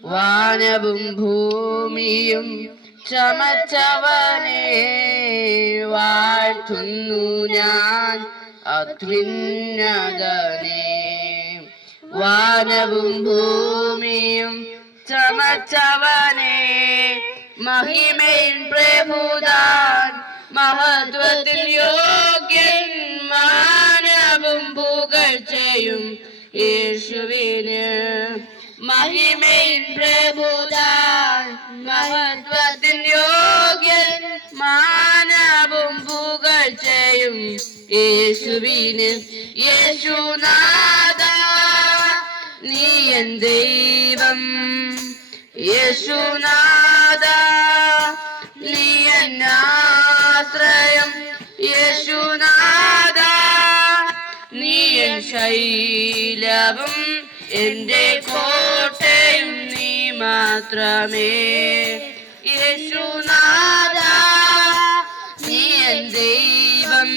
വാനവും ഭൂമിയും ചമച്ചവനെ വാഴ്ത്തുന്നു ഞാൻ അത്യുന്നതനെ. വാനവും ഭൂമിയും ചമച്ചവനെ മഹിമയിൻ പ്രഭുതാൻ മഹത്വത്തിൽ യോഗ്യൻ മാനവും പുകഴ്ചയും യേശുവിന് മഹിമയിൻ പ്രഭുതാൻ മഹത്വത്തിൽ യോഗ്യൻ മാനവും പുകഴ്ചയും യേശുവിന് യേശുനാഥ നീ എൻ ദൈവം. യേശുനാഥ നീ എന്നാശ്രയം യേശുനാഥ നീ എൻ ശൈലവും എന്റെ കോട്ടയും നീ മാത്രമേ. യേശുനാഥ നീ എൻ ദൈവം.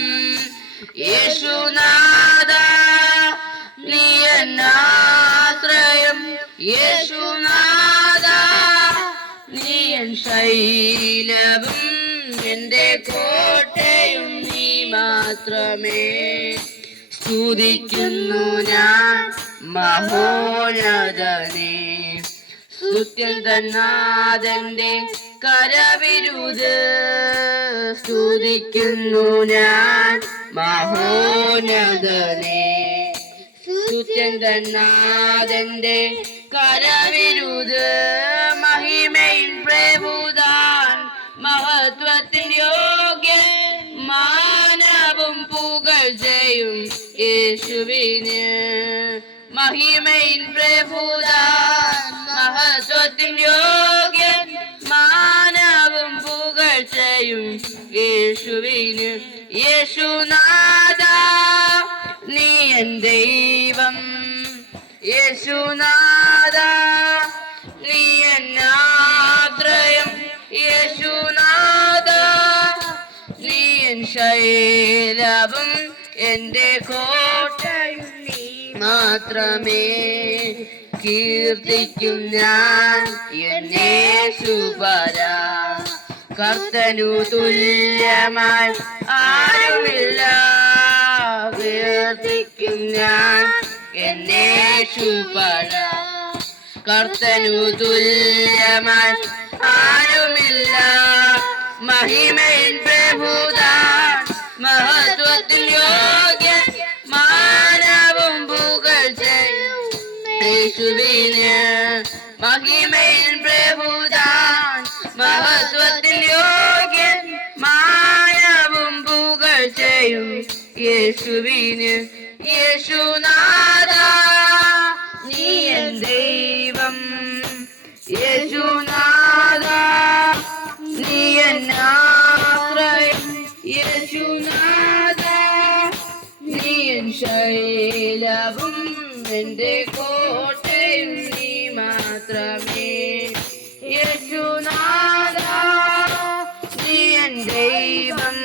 യേശുനാഥ നീ എന്നാശ്രയം യേശുനാഥ നീ എൻ ശൈലവും. എന്റെ കോട്ടയും നീ മാത്രമേ. സ്തുതിക്കുന്നു ഞാൻ മഹോനതനെ സ്തുത്യൻ തന്നാഥന്റെ കരവിരുത്. സ്തുതിക്കുന്നു ഞാൻ മഹോനതനെ സ്തുത്യൻ തന്നാഥന്റെ കരവിരുത്. പുകഴ്ചയും യേശുവിന് മഹിമയിൻ പ്രഭുതാൻ മഹത്വത്തിൻ യോഗ്യൻ മാനവും പുകഴ്ചയും യേശുവിന്. യേശുനാഥ നീ എൻ ദൈവം. യേശുനാഥ നീ എന്നാദ്രയം യേശുനാഥ നീ എൻ ശൈലവും. എന്റെ കോട്ടയും നീ മാത്രമേ കീർത്തിക്കും ഞാൻ. എന്നെ സുപര കർത്തനു തുല്യമായി ആരുമില്ല. കീർത്തിക്കും ഞാൻ. എന്നെ സുപര കർത്തനു തുല്യമായി ആരുമില്ല. മഹിമയിൽ പ്രഭുതാൻ മഹിമയിൻ പ്രഭുതാൻ മഹത്വത്തിൽ യോഗ്യൻ മാനവും പുകഴ്ചയും യേശുവിന് യേശുനാഥ നീ എൻ ദൈവം. യേശുനാഥ നീ എന്നാശ്രയം യേശുനാഥ നീ എൻ ശൈലവും എന്റെ കോട്ടയും നീ മാത്രമേ യേശുനാഥ നീ എൻ ദൈവം